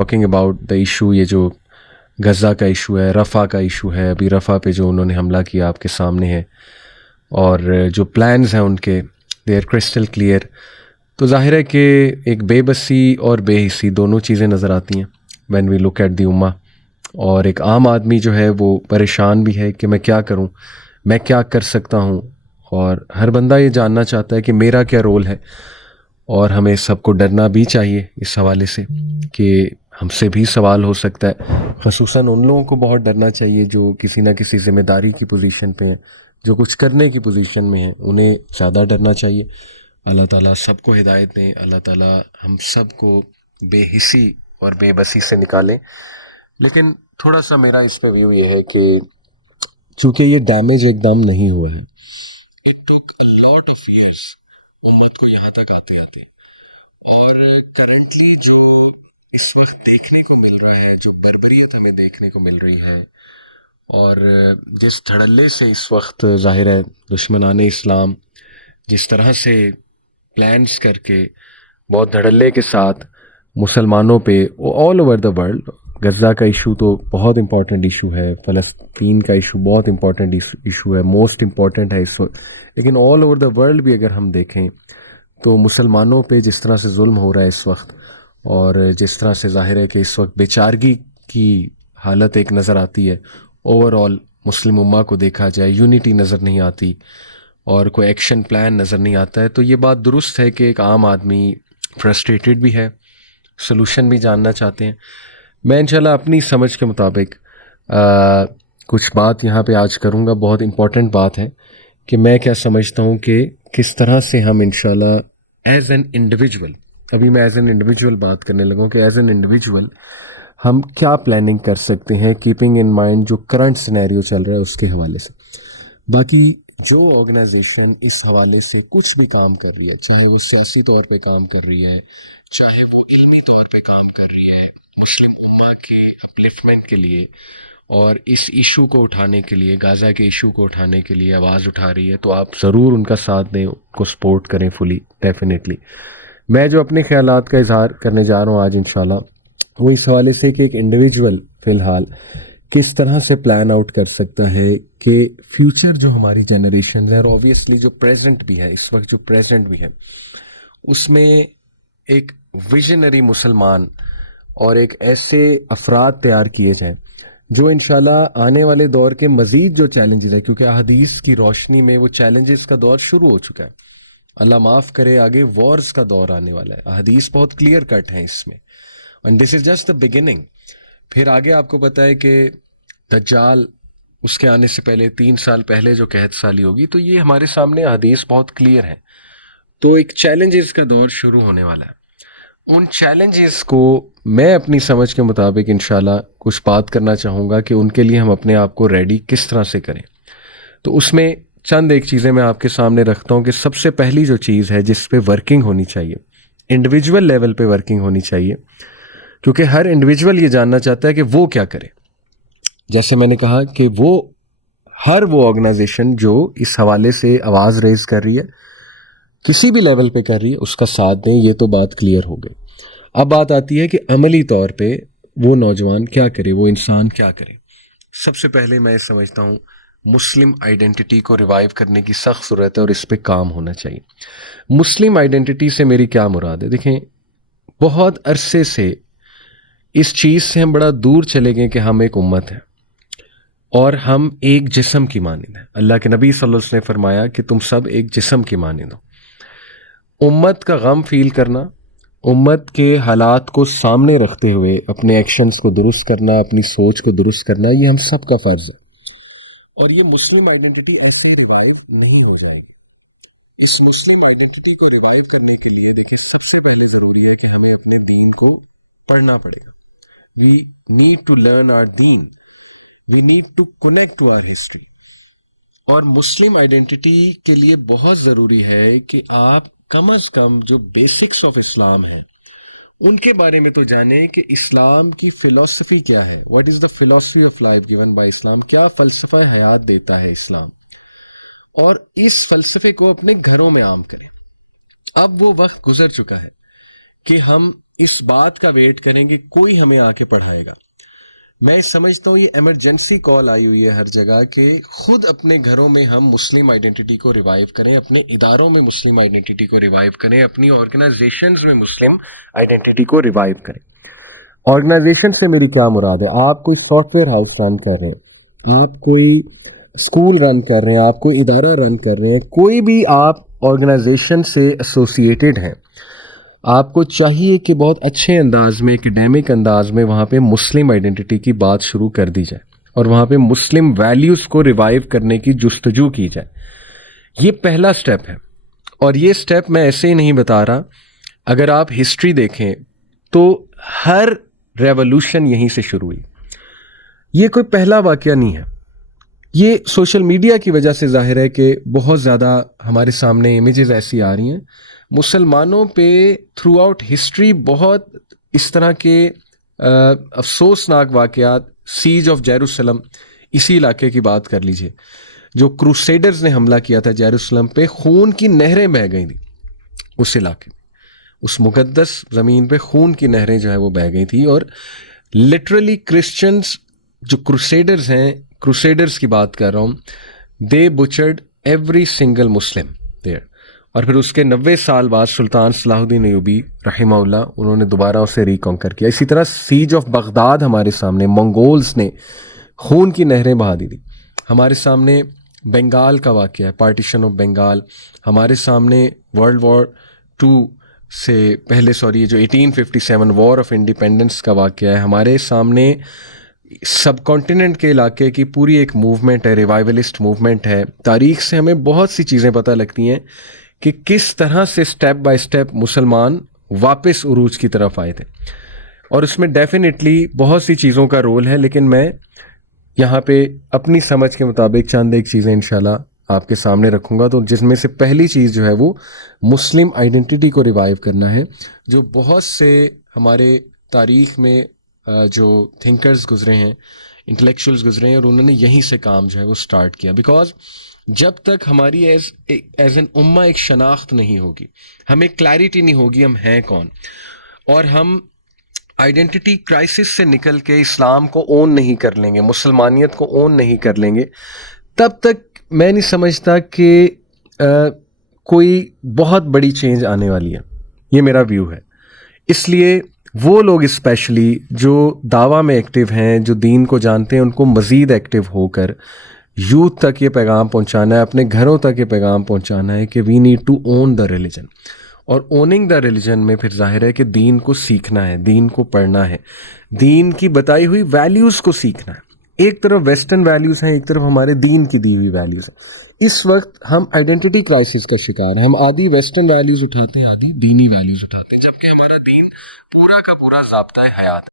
Talking about the issue, ये जो गज़ा का इशू है, रफ़ा का इशू है, अभी रफ़ा पे जो उन्होंने हमला किया आपके सामने है, और जो प्लान्स हैं उनके दे आर क्रिस्टल क्लियर। तो ज़ाहिर है कि एक बेबसी और बेहिसी दोनों चीज़ें नज़र आती हैं when we look at the उम्मा। और एक आम आदमी जो है वो परेशान भी है कि मैं क्या करूं, मैं क्या कर सकता हूं, और हर बंदा ये जानना चाहता है कि मेरा क्या रोल है। और हमें सबको डरना भी चाहिए इस हवाले से कि हमसे भी सवाल हो सकता है। ख़ुसूसन उन लोगों को बहुत डरना चाहिए जो किसी ना किसी ज़िम्मेदारी की पोजीशन पे हैं, जो कुछ करने की पोजीशन में हैं, उन्हें ज़्यादा डरना चाहिए। अल्लाह ताला सबको हिदायत दें, अल्लाह ताला हम सबको बेहिसी और बेबसी से निकालें। लेकिन थोड़ा सा मेरा इस पे व्यू ये है कि चूंकि ये डैमेज एकदम नहीं हुआ है, it took a lot of years उम्मत को यहाँ तक आते आते। और करंटली जो इस वक्त देखने को मिल रहा है, जो बर्बरियत हमें देखने को मिल रही है, और जिस धड़ल्ले से इस वक्त जाहिर है दुश्मनाने इस्लाम जिस तरह से प्लान्स करके बहुत धड़ल्ले के साथ मुसलमानों पे ऑल ओवर द वर्ल्ड, गज़ा का इशू तो बहुत इम्पॉर्टेंट इशू है, फ़लस्तीन का इशू बहुत इम्पॉर्टेंट इशू है, मोस्ट इम्पॉर्टेंट है इस वक्त, लेकिन ऑल ओवर द वर्ल्ड भी अगर हम देखें तो मुसलमानों पे जिस तरह से जुल्म हो रहा है इस वक्त, और जिस तरह से ज़ाहिर है कि इस वक्त बेचारगी की हालत एक नज़र आती है, ओवरऑल मुस्लिम उम्मा को देखा जाए यूनिटी नज़र नहीं आती और कोई एक्शन प्लान नज़र नहीं आता है। तो ये बात दुरुस्त है कि एक आम आदमी फ्रस्ट्रेटेड भी है, सलूशन भी जानना चाहते हैं। मैं इंशाल्लाह अपनी समझ के मुताबिक कुछ बात यहाँ पे आज करूँगा। बहुत इम्पॉर्टेंट बात है कि मैं क्या समझता हूँ कि किस तरह से हम इंशाल्लाह एज एन इंडिविजुअल, अभी मैं एज एन इंडिविजुअल बात करने लगा हूँ कि एज एन इंडिविजुअल हम क्या प्लानिंग कर सकते हैं, कीपिंग इन माइंड जो करंट सिनेरियो चल रहा है उसके हवाले से। बाकी जो ऑर्गेनाइजेशन इस हवाले से कुछ भी काम कर रही है, चाहे वो सियासी तौर पे काम कर रही है, चाहे वो इल्मी तौर पे काम कर रही है मुस्लिम उम्मा के अपलिफ्टमेंट के लिए और इस इशू को उठाने के लिए, गाज़ा के इशू को उठाने के लिए आवाज़ उठा रही है, तो आप ज़रूर उनका साथ दें, उनको सपोर्ट करें फुली, डेफिनेटली। मैं जो अपने ख्यालात का इजहार करने जा रहा हूँ आज इंशाल्लाह, वो इस हवाले से कि एक इंडिविजुअल फ़िलहाल किस तरह से प्लान आउट कर सकता है कि फ्यूचर जो हमारी जनरेशन है, और ऑब्वियसली जो प्रेजेंट भी है, इस वक्त जो प्रेजेंट भी है, उसमें एक विजनरी मुसलमान और एक ऐसे अफराद तैयार किए जाएं जो इंशाल्लाह आने वाले दौर के मज़ीद जो चैलेंजेस है, क्योंकि अहदीस की रोशनी में वो चैलेंजेस का दौर शुरू हो चुका है, अल्लाह माफ़ करे आगे वॉर्स का दौर आने वाला है, अहदीस बहुत क्लियर कट है इसमें, and this is just the beginning. फिर आगे आपको पता है कि दज्जाल, उसके आने से पहले 3 साल पहले जो कहत साली होगी, तो ये हमारे सामने हदीस बहुत क्लियर है। तो एक चैलेंजेस का दौर शुरू होने वाला है। उन चैलेंजेस को मैं अपनी समझ के मुताबिक इंशाल्लाह कुछ बात करना चाहूँगा कि उनके लिए हम अपने आप को रेडी किस तरह से करें। तो उसमें चंद एक चीज़ें मैं आपके सामने रखता हूँ कि सबसे पहली जो चीज़ है जिस पे वर्किंग होनी चाहिए, इंडिविजुअल लेवल पे वर्किंग होनी चाहिए, क्योंकि हर इंडिविजुअल ये जानना चाहता है कि वो क्या करे। जैसे मैंने कहा कि वो ऑर्गेनाइजेशन जो इस हवाले से आवाज़ रेज कर रही है, किसी भी लेवल पे कर रही है, उसका साथ दें, ये तो बात क्लियर हो गई। अब बात आती है कि अमली तौर पे वो नौजवान क्या करे, वो इंसान क्या करे। सबसे पहले मैं समझता हूँ मुस्लिम आइडेंटिटी को रिवाइव करने की सख्त ज़रूरत है और इस पे काम होना चाहिए। मुस्लिम आइडेंटिटी से मेरी क्या मुराद है? देखें, बहुत अरसे से इस चीज़ से हम बड़ा दूर चले गए कि हम एक उम्मत है और हम एक जिस्म की मानिंद है। अल्लाह के नबी सल्लल्लाहु अलैहि वसल्लम ने फरमाया कि तुम सब एक जिस्म की मानिंद हो। उम्मत का गम फील करना, उम्मत के हालात को सामने रखते हुए अपने एक्शंस को दुरुस्त करना, अपनी सोच को दुरुस्त करना, ये हम सब का फ़र्ज़ है। और ये मुस्लिम आइडेंटिटी ऐसे ही रिवाइव नहीं हो जाएगी। इस मुस्लिम आइडेंटिटी को रिवाइव करने के लिए देखिए सबसे पहले ज़रूरी है कि हमें अपने दीन को पढ़ना पड़ेगा। We need to learn our दीन, we need to connect to our history. और मुस्लिम आइडेंटिटी के लिए बहुत ज़रूरी है कि आप कम अज़ कम जो बेसिक्स ऑफ इस्लाम है उनके बारे में तो जाने कि इस्लाम की फ़िलॉसफी क्या है, what is the philosophy of life given by Islam, क्या फ़लसफ़ा हयात देता है इस्लाम, और इस फ़लसफ़े को अपने घरों में आम करें। अब वो वक्त गुजर चुका है कि हम اس بات کا ویٹ کریں کہ کوئی ہمیں آ کے پڑھائے گا. میں سمجھتا ہوں یہ ایمرجنسی کال آئی ہوئی ہے ہر جگہ کہ خود اپنے گھروں میں ہم مسلم آئیڈینٹی کو ریوائیو کریں, اپنے اداروں میں مسلم آئیڈینٹی کو ریوائیو کریں, اپنی آرگنائزیشنز میں مسلم آئیڈینٹی کو ریوائیو کریں. آرگنائزیشن سے میری کیا مراد ہے؟ آپ کوئی سافٹ ویئر ہاؤس رن کر رہے ہیں, آپ کوئی اسکول رن کر رہے ہیں, آپ کوئی ادارہ رن کر رہے ہیں, کوئی بھی آپ آرگنائزیشن سے ایسوسیٹیڈ ہیں, آپ کو چاہیے کہ بہت اچھے انداز میں, ایکڈیمک انداز میں وہاں پہ مسلم آئیڈینٹی کی بات شروع کر دی جائے اور وہاں پہ مسلم ویلیوز کو ریوائیو کرنے کی جستجو کی جائے. یہ پہلا سٹیپ ہے, اور یہ سٹیپ میں ایسے ہی نہیں بتا رہا. اگر آپ ہسٹری دیکھیں تو ہر ریولوشن یہیں سے شروع ہوئی. یہ کوئی پہلا واقعہ نہیں ہے. یہ سوشل میڈیا کی وجہ سے ظاہر ہے کہ بہت زیادہ ہمارے سامنے امیجز ایسی آ رہی ہیں. مسلمانوں پہ تھرو آؤٹ ہسٹری بہت اس طرح کے افسوسناک واقعات, سیج آف جیروسلم, اسی علاقے کی بات کر لیجئے, جو کروسیڈرز نے حملہ کیا تھا جیروسلم پہ, خون کی نہریں بہہ گئی تھیں اس علاقے میں, اس مقدس زمین پہ خون کی نہریں جو ہے وہ بہہ گئی تھی. اور لٹرلی کرسچنز جو کروسیڈرز ہیں, کروسیڈرز کی بات کر رہا ہوں, دے بچرڈ ایوری سنگل مسلم دیئر. اور پھر اس کے 90 سال بعد سلطان صلاح الدین ایوبی رحمہ اللہ, انہوں نے دوبارہ اسے ریکانکر کیا. اسی طرح سیج آف بغداد ہمارے سامنے, منگولز نے خون کی نہریں بہا دی تھی. ہمارے سامنے بنگال کا واقعہ ہے, پارٹیشن آف بنگال. ہمارے سامنے ورلڈ وار 2 سے پہلے جو 1857 وار آف انڈیپینڈنس کا واقعہ ہے. ہمارے سامنے سب کانٹیننٹ کے علاقے کی پوری ایک موومنٹ ہے, ریوائولسٹ موومنٹ ہے. تاریخ سے ہمیں بہت سی چیزیں پتہ لگتی ہیں کہ کس طرح سے سٹیپ بائی سٹیپ مسلمان واپس عروج کی طرف آئے تھے, اور اس میں ڈیفینیٹلی بہت سی چیزوں کا رول ہے. لیکن میں یہاں پہ اپنی سمجھ کے مطابق چند ایک چیزیں انشاءاللہ آپ کے سامنے رکھوں گا. تو جس میں سے پہلی چیز جو ہے وہ مسلم آئیڈینٹی کو ریوائیو کرنا ہے, جو بہت سے ہمارے تاریخ میں جو تھنکرز گزرے ہیں, انٹلیکچوئلز گزرے ہیں, اور انہوں نے یہیں سے کام جو ہے وہ سٹارٹ کیا. بیکاز جب تک ہماری ایز این امہ ایک شناخت نہیں ہوگی, ہمیں کلیرٹی نہیں ہوگی ہم ہیں کون, اور ہم آئیڈینٹی کرائسس سے نکل کے اسلام کو اون نہیں کر لیں گے, مسلمانیت کو اون نہیں کر لیں گے, تب تک میں نہیں سمجھتا کہ کوئی بہت بڑی چینج آنے والی ہے. یہ میرا ویو ہے. اس لیے وہ لوگ اسپیشلی جو دعویٰ میں ایکٹیو ہیں, جو دین کو جانتے ہیں, ان کو مزید ایکٹیو ہو کر یوتھ تک یہ پیغام پہنچانا ہے, اپنے گھروں تک یہ پیغام پہنچانا ہے کہ we need to own the religion. اور اوننگ دا ریلیجن میں پھر ظاہر ہے کہ دین کو سیکھنا ہے, دین کو پڑھنا ہے, دین کی بتائی ہوئی ویلیوز کو سیکھنا ہے. ایک طرف ویسٹرن ویلیوز ہیں, ایک طرف ہمارے دین کی دی ہوئی ویلیوز ہیں. اس وقت ہم آئیڈینٹی کرائسس کا شکار ہیں. ہم آدھی ویسٹرن ویلیوز اٹھاتے ہیں, آدھی دینی ویلیوز اٹھاتے ہیں, جبکہ ہمارا دین پورا کا پورا ضابطۂ حیات